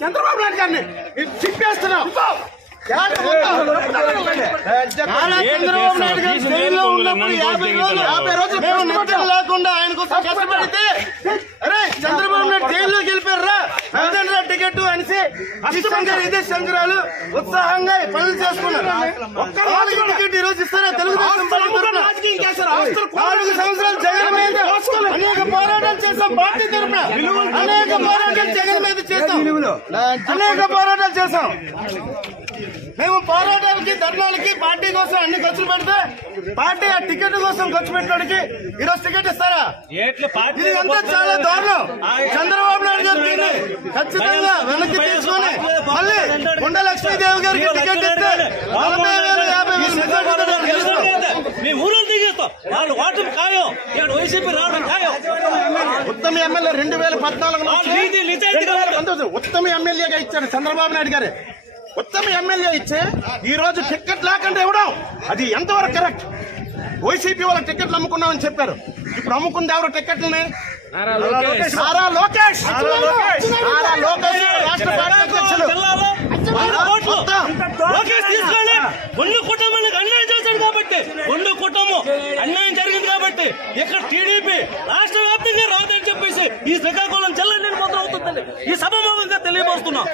చంద్రబాబు నాయుడు గారిని చిప్పేస్తున్నాం. చంద్రబాబు నాయుడు గారు జైల్లో ఉన్నప్పుడు 50 రోజులు మేము నిద్ర లేకుండా ఆయన కోసం కష్టపడితే అరే చంద్రబాబు నాయుడు జైల్లోకి వెళ్ళిపోయారా టికెట్ అనేసి శంకర్ ఇదే శంకరాలు ఉత్సాహంగా పనులు చేసుకున్నారు. టికెట్ ఈ రోజు ఇస్తారా? తెలుగుదేశం 4 సంవత్సరాలు జగన్ మీద అనేక పోరాటాలు చేస్తాం. పార్టీ తరఫున అనేక పోరాటాలు జగన్ మీద చేస్తాం. అనేక పోరాటాలు చేశాం. మేము పోరాటాలకి ధర్నాలకి పార్టీ కోసం అన్ని ఖర్చులు పెడితే పార్టీ ఆ టికెట్ కోసం ఖర్చు పెట్టడానికి ఈరోజు టికెట్ ఇస్తారా? ఇది అంతా చాలా దారుణం. చంద్రబాబు నాయుడు గారు దీన్ని ఖచ్చితంగా వెనక్కి తీసుకుని మళ్ళీ కొండ లక్ష్మీదేవి గారికి టికెట్ ఇస్తే 40,000 50,000 ఉత్తమ ఎమ్మెల్యే 2014 ఉత్తమ ఎమ్మెల్యేగా ఇచ్చాడు చంద్రబాబు నాయుడు గారు. ఉత్తమ ఎమ్మెల్యే ఇచ్చే ఈ రోజు టికెట్ లేకుండా ఇవ్వడం అది ఎంతవరకు కరెక్ట్? వైసీపీ వాళ్ళకి టికెట్లు అమ్ముకున్నామని చెప్పారు. ఇప్పుడు అమ్ముకుంది ఎవరు టికెట్లని? నారా లోకేష్ రాష్ట్ర పార్టీ అధ్యక్షులు. రెండు కుటుంబానికి అన్యాయం చేశాడు కాబట్టి, రెండు కుటుంబం అన్యాయం జరిగింది కాబట్టి ఇక్కడ టీడీపీ రాష్ట్ర వ్యాప్తంగా రాదని చెప్పేసి ఈ శ్రీకాకుళం జిల్లా నేను మొదలవుతుందండి ఈ సభాముఖంగా తెలియబోస్తున్నా.